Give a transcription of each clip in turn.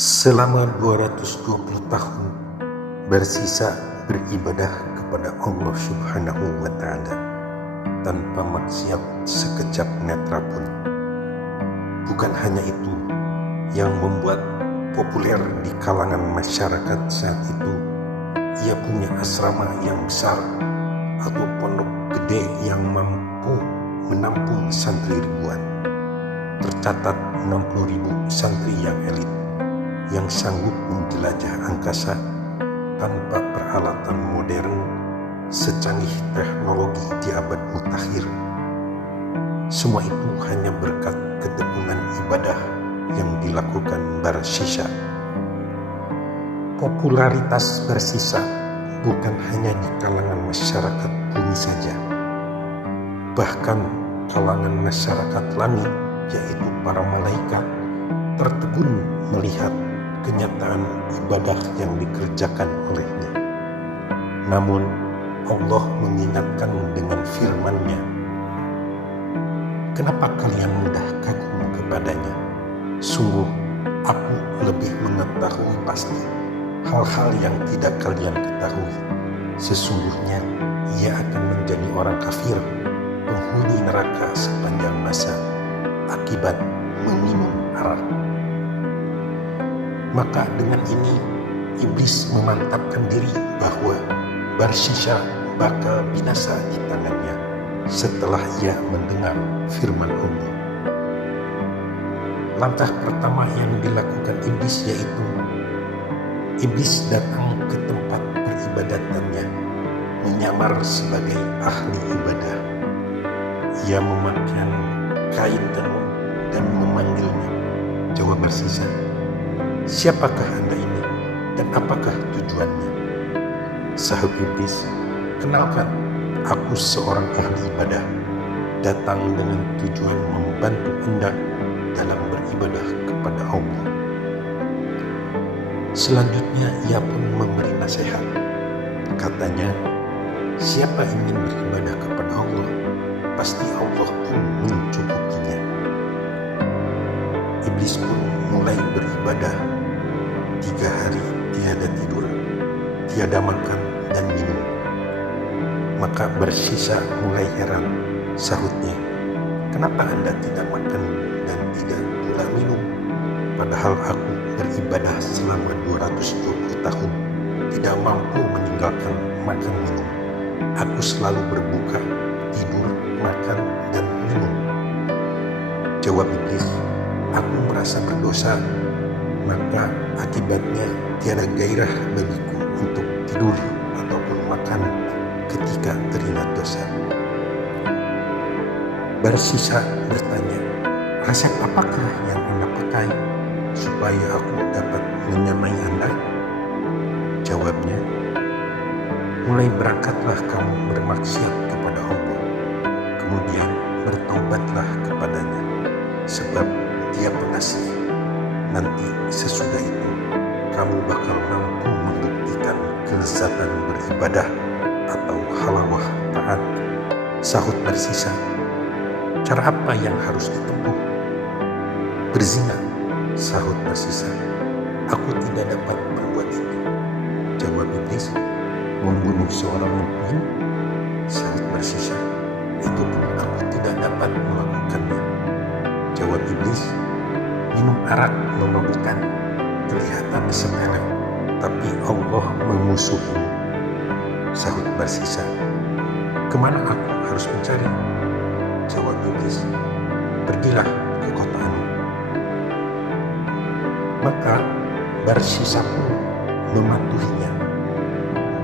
Selama 220 tahun bersisa beribadah kepada Allah Subhanahu wa Ta'ala tanpa maksiat sekejap netra pun. Bukan hanya itu yang membuat populer di kalangan masyarakat saat itu, ia punya asrama yang besar atau pondok gede yang mampu menampung santri ribuan. Tercatat 60.000 santri yang elit yang sanggup menjelajah angkasa tanpa peralatan modern secanggih teknologi di abad mutakhir. Semua itu hanya berkat ketekunan ibadah yang dilakukan Barsisa. Popularitas Barsisa bukan hanya di kalangan masyarakat bumi saja, bahkan kalangan masyarakat langit, yaitu para malaikat, tertegun melihat kenyataan ibadah yang dikerjakan olehnya. Namun Allah mengingatkan dengan firman-Nya, "Kenapa kalian mudah kagum kepadanya? Sungguh aku lebih mengetahui pasti hal-hal yang tidak kalian ketahui. Sesungguhnya ia akan menjadi orang kafir, penghuni neraka sepanjang masa akibat meminum arak." Maka dengan ini iblis memantapkan diri bahwa Barsisa bakal binasa di tangannya setelah ia mendengar firman Allah. Langkah pertama yang dilakukan iblis yaitu iblis datang ke tempat peribadatannya menyamar sebagai ahli ibadah. Ia memakai kain tenun dan memanggilnya. Jawab Barsisa, "Siapakah Anda ini dan apakah tujuannya?" Sahut iblis, "Kenalkan, aku seorang ahli ibadah, datang dengan tujuan membantu Anda dalam beribadah kepada Allah." Selanjutnya ia pun memberi nasihat. Katanya, "Siapa ingin beribadah kepada Allah, pasti Allah pun mencukupinya." Iblis pun mulai beribadah 3 hari tiada tidur, tiada makan dan minum. Maka Barsisa mulai heran. Sahutnya, "Kenapa Anda tidak makan dan tidak pula minum? Padahal aku beribadah selama 220 tahun, tidak mampu meninggalkan makan minum. Aku selalu berbuka, tidur, makan, dan minum." Jawab iblis, "Aku merasa berdosa, maka akibatnya tiada gairah bagiku untuk tidur ataupun makan ketika teringat dosa." Barsisa bertanya, "Resep apakah yang Anda pakai supaya aku dapat menyamai Anda?" Jawabnya, "Mulai berangkatlah kamu bermaksiat kepada Allah, kemudian bertaubatlah kepadanya, sebab Dia pengasih. Nanti sesudah itu kamu bakal mampu membuktikan kelezatan beribadah atau halawah taat." Sahut Barsisa, "Cara apa yang harus ditempuh?" "Berzina." Sahut Barsisa, "Aku tidak dapat berbuat itu." Jawab iblis, "Membunuh seorang mukmin?" Sahut Barsisa, "Itu pun aku tidak dapat melakukannya." Jawab iblis, "Minum arak memabukkan, kelihatan sepele, tapi Allah memusuhi." Sahut Barsisa, "Kemana aku harus mencari?" Jawab iblis, "Pergilah ke kota Anu." Maka Barsisa pun mematuhinya,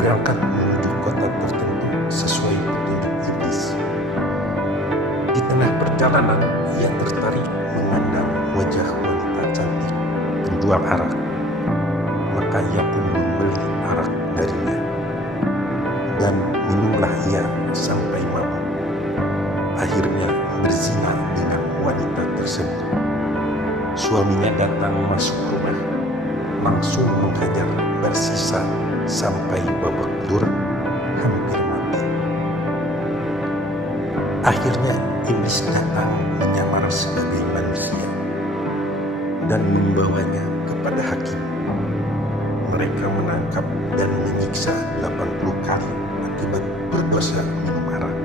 berangkat menuju kota tertentu sesuai petunjuk iblis. Di tengah perjalanan ia tertarik memandang wajah wanita cantik penjual arak. Maka ia pun membeli arak darinya, dan minumlah ia sampai mabuk. Akhirnya berzina dengan wanita tersebut. Suaminya datang masuk rumah, langsung menghajar Barsisa sampai babak belur, hampir mati. Akhirnya iblis datang menyamar sebagai manusia dan membawanya kepada hakim. Mereka menangkap dan menyiksa 80 kali akibat berdosa minum arak.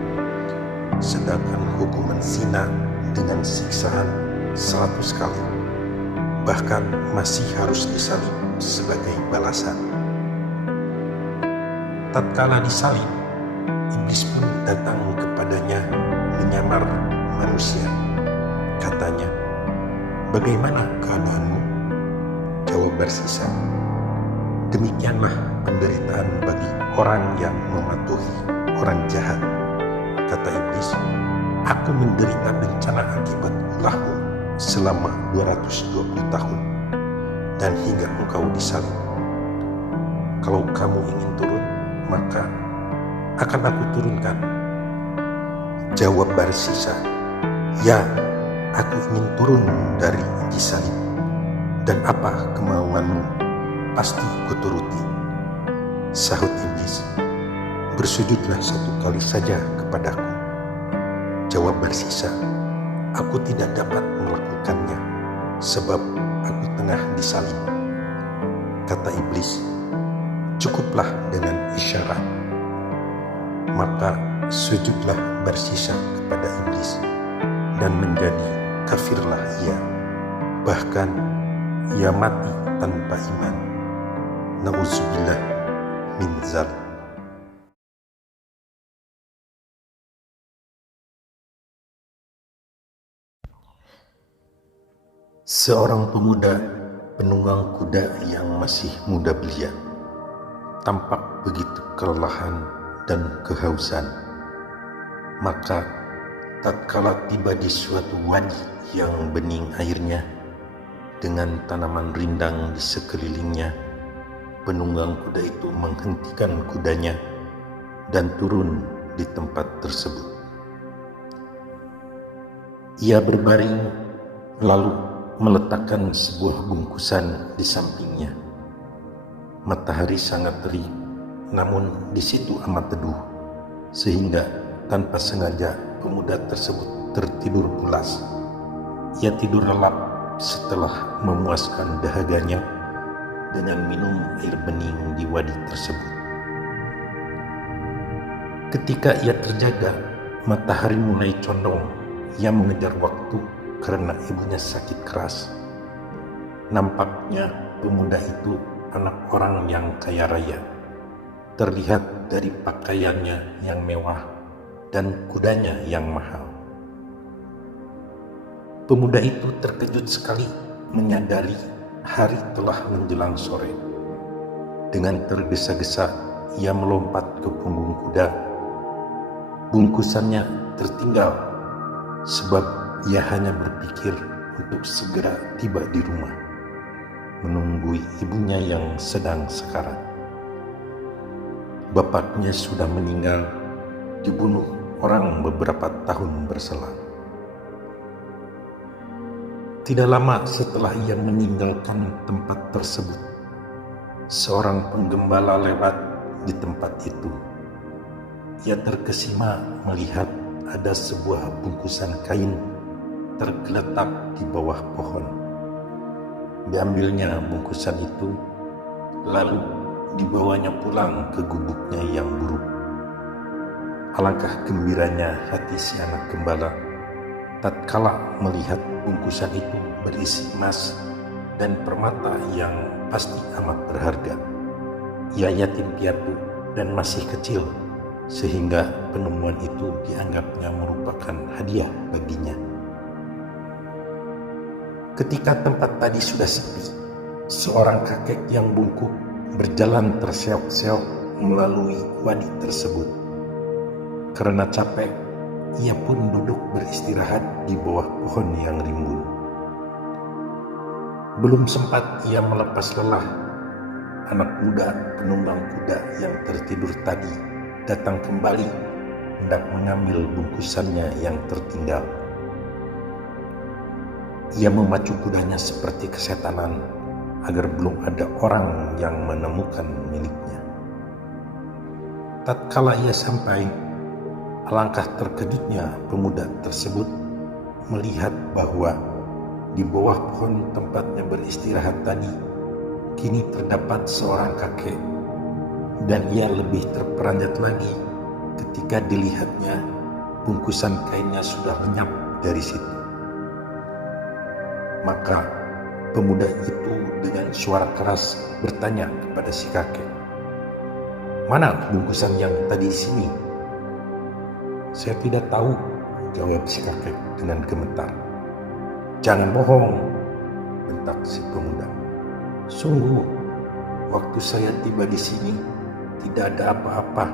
Sedangkan hukuman zina dengan siksaan 100 kali. Bahkan masih harus disalib sebagai balasan. Tatkala disalib, iblis pun datang kepadanya menyamar manusia. Katanya, "Bagaimana keadaanmu?" Jawab Barsisa, "Demikianlah penderitaan bagi orang yang mematuhi orang jahat." Kata iblis, "Aku menderita bencana akibat ulahmu selama 220 tahun, dan hingga engkau disalib. Kalau kamu ingin turun, maka akan aku turunkan." Jawab Barsisa, "Ya, aku ingin turun dari disalib, dan apa kemauanmu pasti kuturuti." Sahut iblis, "Bersujudlah 1 kali saja kepadaku." Jawab Barsisa, "Aku tidak dapat melakukannya, sebab aku tengah disalib." Kata iblis, "Cukuplah dengan isyarat." Maka sujudlah Barsisa kepada iblis, dan menjadi kafirlah ia. Bahkan ia mati tanpa iman. Na'udzubillah min dzalik. Seorang pemuda penunggang kuda yang masih muda belia tampak begitu kelelahan dan kehausan. Maka tatkala tiba di suatu wadi yang bening airnya dengan tanaman rindang di sekelilingnya, penunggang kuda itu menghentikan kudanya dan turun di tempat tersebut. Ia berbaring lalu meletakkan sebuah bungkusan di sampingnya. Matahari sangat terik, namun di situ amat teduh, sehingga tanpa sengaja pemuda tersebut tertidur pulas. Ia tidur lelap setelah memuaskan dahaganya dengan minum air bening di wadi tersebut. Ketika ia terjaga, matahari mulai condong. Ia mengejar waktu karena ibunya sakit keras. Nampaknya pemuda itu anak orang yang kaya raya. Terlihat dari pakaiannya yang mewah dan kudanya yang mahal. Pemuda itu terkejut sekali menyadari hari telah menjelang sore. Dengan tergesa-gesa ia melompat ke punggung kuda. Bungkusannya tertinggal sebab ia hanya berpikir untuk segera tiba di rumah, menunggui ibunya yang sedang sekarat. Bapaknya sudah meninggal, dibunuh orang beberapa tahun berselang. Tidak lama setelah ia meninggalkan tempat tersebut, seorang penggembala lewat di tempat itu. Ia terkesima melihat ada sebuah bungkusan kain tergeletak di bawah pohon. Diambilnya bungkusan itu, lalu dibawanya pulang ke gubuknya yang buruk. Alangkah gembiranya hati si anak gembala tatkala melihat bungkusan itu berisi emas dan permata yang pasti amat berharga. Ia yatim piatu dan masih kecil, sehingga penemuan itu dianggapnya merupakan hadiah baginya. Ketika tempat tadi sudah sepi, seorang kakek yang bungkuk berjalan terseok-seok melalui wadi tersebut. Karena capek, ia pun duduk beristirahat di bawah pohon yang rimbun. Belum sempat ia melepas lelah, anak muda penunggang kuda yang tertidur tadi datang kembali hendak mengambil bungkusannya yang tertinggal. Ia memacu kudanya seperti kesetanan agar belum ada orang yang menemukan miliknya. Tatkala ia sampai, alangkah terkejutnya pemuda tersebut melihat bahwa Di bawah pohon tempatnya beristirahat tadi, kini terdapat seorang kakek, dan ia lebih terperanjat lagi ketika dilihatnya bungkusan kainnya sudah lenyap dari situ. Maka pemuda itu dengan suara keras bertanya kepada si kakek, "Mana bungkusan yang tadi di sini?" "Saya tidak tahu," jawab si kakek dengan gemetar. "Jangan bohong," bentak si pemuda. "Sungguh, waktu saya tiba di sini tidak ada apa-apa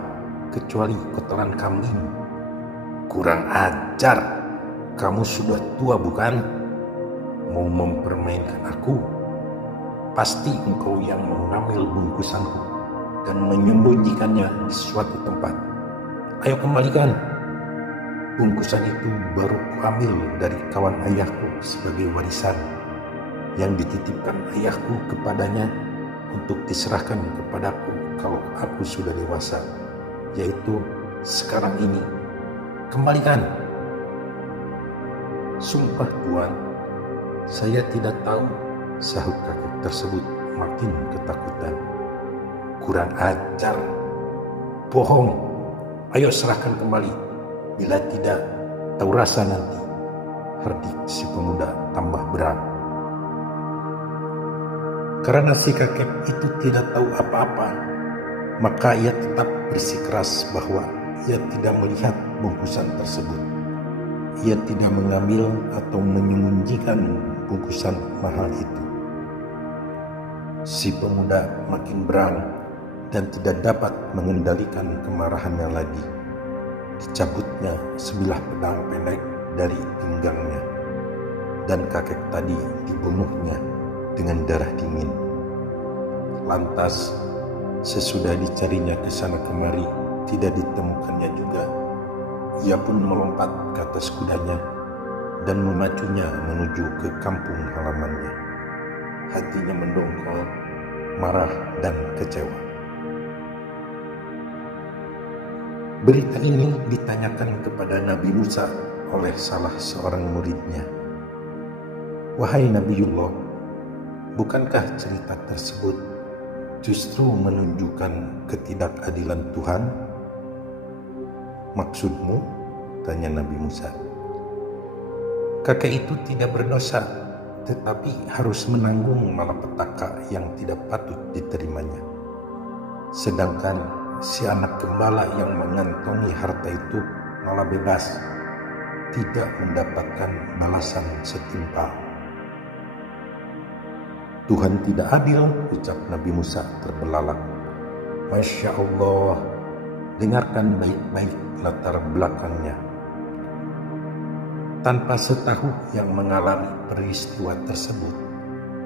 kecuali kotoran kambing." "Kurang ajar, kamu sudah tua bukan? Mau mempermainkan aku? Pasti engkau yang mengambil bungkusanku dan menyembunyikannya di suatu tempat. Ayo kembalikan. Bungkusan itu baru kuambil dari kawan ayahku sebagai warisan yang dititipkan ayahku kepadanya untuk diserahkan kepadaku kalau aku sudah dewasa, yaitu sekarang ini. Kembalikan." "Sumpah Tuan, saya tidak tahu," sahut kakek tersebut makin ketakutan. "Kurang ajar, bohong. Ayo serahkan kembali. Bila tidak, tahu rasa nanti," herdik si pemuda tambah berat. Karena si kakek itu tidak tahu apa-apa, maka ia tetap bersikeras bahwa ia tidak melihat bungkusan tersebut. Ia tidak mengambil atau menyembunyikan bungkusan mahal itu. Si pemuda makin berang dan tidak dapat mengendalikan kemarahannya lagi. Dicabutnya sebilah pedang pendek dari pinggangnya, dan kakek tadi dibunuhnya dengan darah dingin. Lantas sesudah dicarinya ke sana kemari, tidak ditemukannya juga. Ia pun melompat ke atas kudanya dan memacunya menuju ke kampung halamannya. Hatinya mendongkol, marah dan kecewa. Berita ini ditanyakan kepada Nabi Musa oleh salah seorang muridnya. "Wahai Nabiullah, bukankah cerita tersebut justru menunjukkan ketidakadilan Tuhan?" "Maksudmu?" tanya Nabi Musa. "Kakek itu tidak berdosa, tetapi harus menanggung malapetaka yang tidak patut diterimanya. Sedangkan si anak gembala yang mengantongi harta itu malah bebas, tidak mendapatkan balasan setimpal." "Tuhan tidak adil," ucap Nabi Musa terbelalak. "Masya Allah, dengarkan baik-baik latar belakangnya. Tanpa setahu yang mengalami peristiwa tersebut,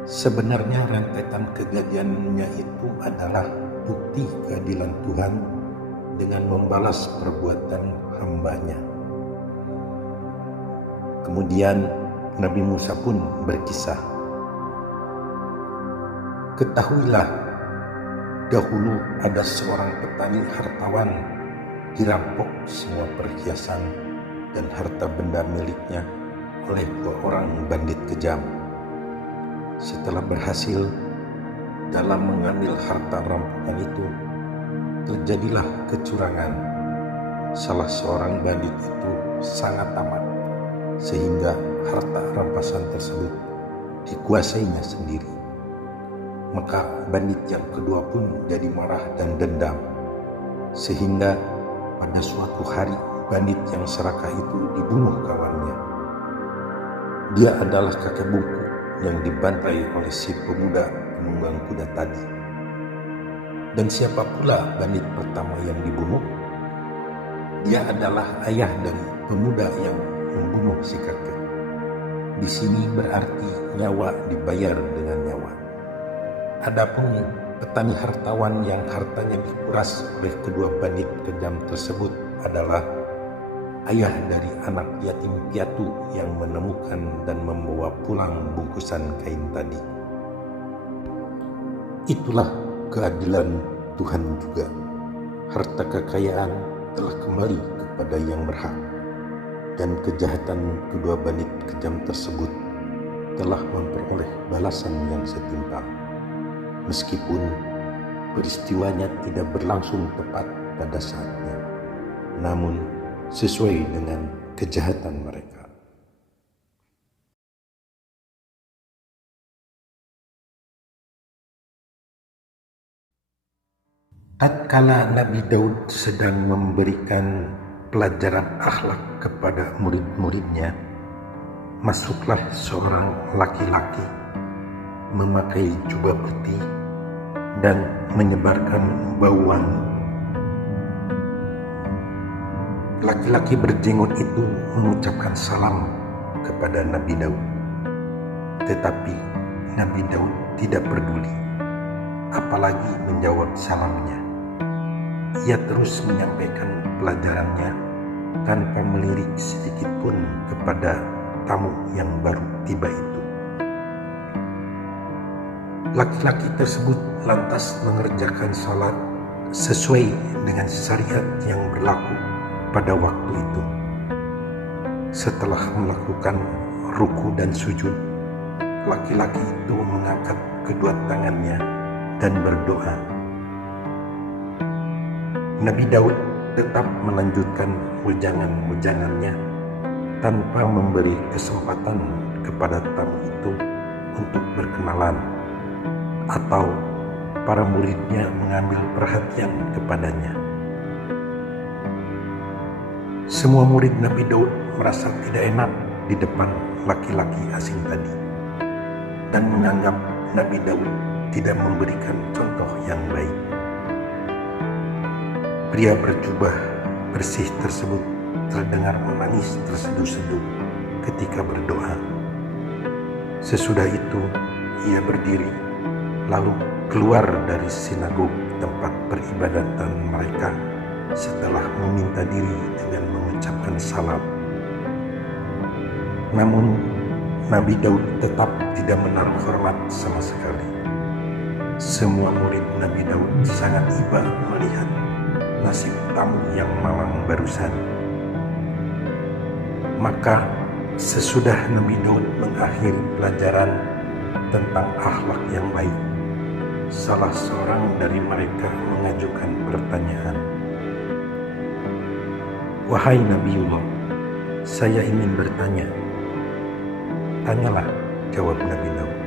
sebenarnya rentetan kejadiannya itu adalah bukti keadilan Tuhan dengan membalas perbuatan hamba-Nya." Kemudian Nabi Musa pun berkisah, "Ketahuilah, dahulu ada seorang petani hartawan dirampok semua perhiasan dan harta benda miliknya oleh 2 orang bandit kejam. Setelah berhasil dalam mengambil harta rampokan itu, terjadilah kecurangan. Salah seorang bandit itu sangat tamak, sehingga harta rampasan tersebut dikuasainya sendiri. Maka bandit yang kedua pun jadi marah dan dendam, sehingga pada suatu hari bandit yang serakah itu dibunuh kawannya. Dia adalah kakek bungku yang dibantai oleh si pemuda penunggang kuda tadi. Dan siapa pula bandit pertama yang dibunuh? Dia adalah ayah dari pemuda yang membunuh si kakek. Di sini berarti nyawa dibayar dengan nyawa. Adapun petani hartawan yang hartanya dikuras oleh kedua bandit kejam tersebut adalah ayah dari anak yatim piatu yang menemukan dan membawa pulang bungkusan kain tadi. Itulah keadilan Tuhan juga. Harta kekayaan telah kembali kepada yang berhak, dan kejahatan kedua bandit kejam tersebut telah memperoleh balasan yang setimpal, meskipun peristiwanya tidak berlangsung tepat pada saatnya, namun sesuai dengan kejahatan mereka. Tatkala Nabi Daud sedang memberikan pelajaran akhlak kepada murid-muridnya, masuklah seorang laki-laki memakai jubah putih dan menyebarkan bau wangi. Laki-laki berjenggot itu mengucapkan salam kepada Nabi Daud, tetapi Nabi Daud tidak peduli, apalagi menjawab salamnya. Ia terus menyampaikan pelajarannya tanpa melirik sedikit pun kepada tamu yang baru tiba itu. Laki-laki tersebut lantas mengerjakan salat sesuai dengan syariat yang berlaku pada waktu itu. Setelah melakukan ruku dan sujud, laki-laki itu mengangkat kedua tangannya dan berdoa. Nabi Daud tetap melanjutkan wejangan-wejangannya tanpa memberi kesempatan kepada tamu itu untuk berkenalan atau para muridnya mengambil perhatian kepadanya. Semua murid Nabi Daud merasa tidak enak di depan laki-laki asing tadi dan menganggap Nabi Daud tidak memberikan contoh yang baik. Pria berjubah bersih tersebut terdengar menangis terseduh-seduh ketika berdoa. Sesudah itu ia berdiri lalu keluar dari sinagog tempat peribadatan mereka setelah meminta diri dengan mengucapkan salam. Namun Nabi Daud tetap tidak menaruh hormat sama sekali. Semua murid Nabi Daud sangat iba melihat nasib tamu yang malang barusan. Maka sesudah Nabi Daud mengakhiri pelajaran tentang akhlak yang baik, salah seorang dari mereka mengajukan pertanyaan. "Wahai Nabiullah, saya ingin bertanya." "Tanyalah," jawab Nabi Daud.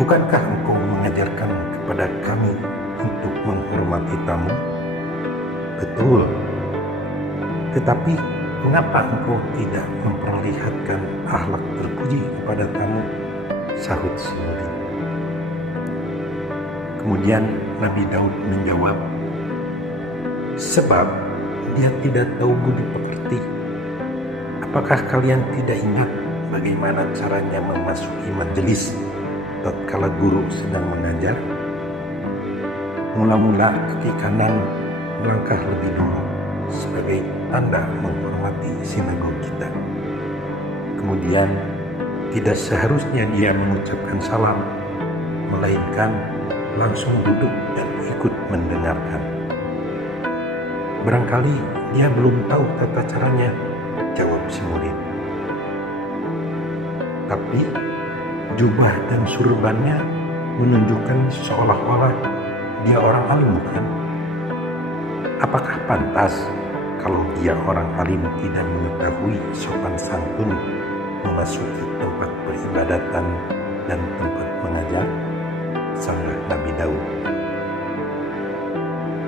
"Bukankah engkau mengajarkan kepada kami untuk menghormati tamu?" "Betul. Tetapi mengapa engkau tidak memperlihatkan akhlak terpuji kepada tamu?" sahut si murid. Kemudian Nabi Daud menjawab, "Sebab dia tidak tahu budi pekerti. Apakah kalian tidak ingat bagaimana caranya memasuki majelis tatkala guru sedang mengajar? Mula-mula kaki kanan melangkah lebih dulu sebagai tanda menghormati sinagog kita. Kemudian tidak seharusnya dia mengucapkan salam, melainkan langsung duduk dan ikut mendengarkan. Barangkali dia belum tahu tata caranya," jawab si murid. "Tapi jubah dan surbannya menunjukkan seolah-olah dia orang alim, bukan? Apakah pantas kalau dia orang alim tidak mengetahui sopan santun memasuki tempat peribadatan dan tempat mengajar?" sanggah Nabi Daud.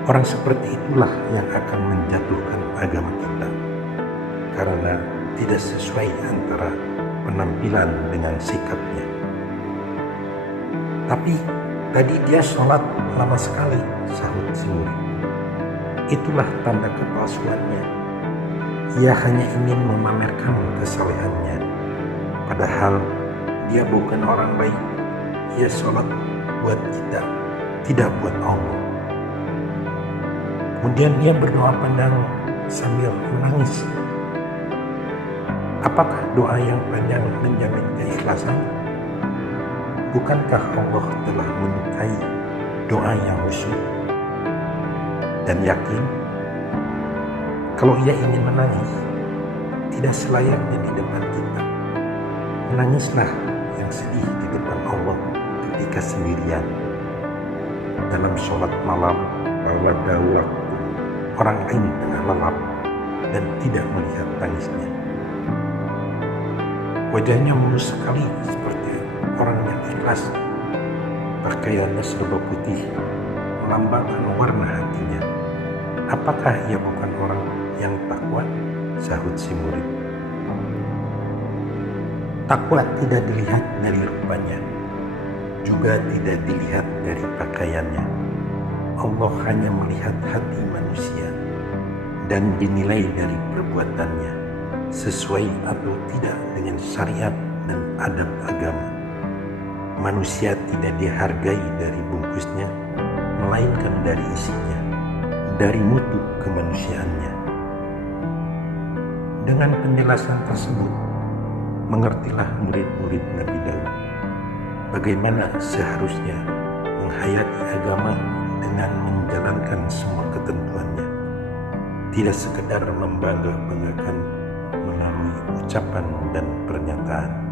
Orang seperti itulah yang akan menjatuhkan agama kita, karena tidak sesuai antara penampilan dengan sikapnya. "Tapi tadi dia sholat lama sekali," sahut si murid. "Itulah tanda kepalsuannya. Ia hanya ingin memamerkan kesalehannya, padahal dia bukan orang baik. Ia sholat buat kita, tidak buat Allah." Kemudian ia berdoa panjang sambil menangis. Apakah doa yang panjang menjamin keikhlasan? Bukankah Allah telah menyukai doa yang khusyuk dan yakin? Kalau ia ingin menangis, tidak selayaknya di depan kita, menangislah yang sedih di depan Allah ketika sendirian. Dalam sholat malam pada waktu orang lain tengah lelap dan tidak melihat tangisnya. Wajahnya mulus sekali seperti orang yang ikhlas. Pakaiannya serba putih, melambangkan warna hatinya. Apakah ia bukan orang yang takwa? Sahut si murid. Takwa tidak dilihat dari rupanya, juga tidak dilihat dari pakaiannya. Allah hanya melihat hati manusia dan dinilai dari perbuatannya, sesuai atau tidak dengan syariat dan adab agama. Manusia tidak dihargai dari bungkusnya, melainkan dari isinya, dari mutu kemanusiaannya. Dengan penjelasan tersebut, mengertilah murid-murid Nabi Daud bagaimana seharusnya menghayati agama dengan menjalankan semua ketentuannya, tidak sekedar membangga-banggakan melalui ucapan dan pernyataan.